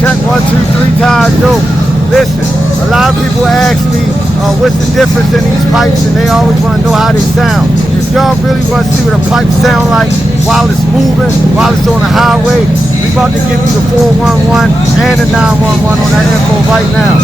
check 1, 2, 3 times. Yo, listen, a lot of people ask me what's the difference in these pipes, and they always want to know how they sound. If y'all really want to see what a pipe sound like while it's moving, while it's on the highway, we about to give you the 411 and the 911 on that info right now.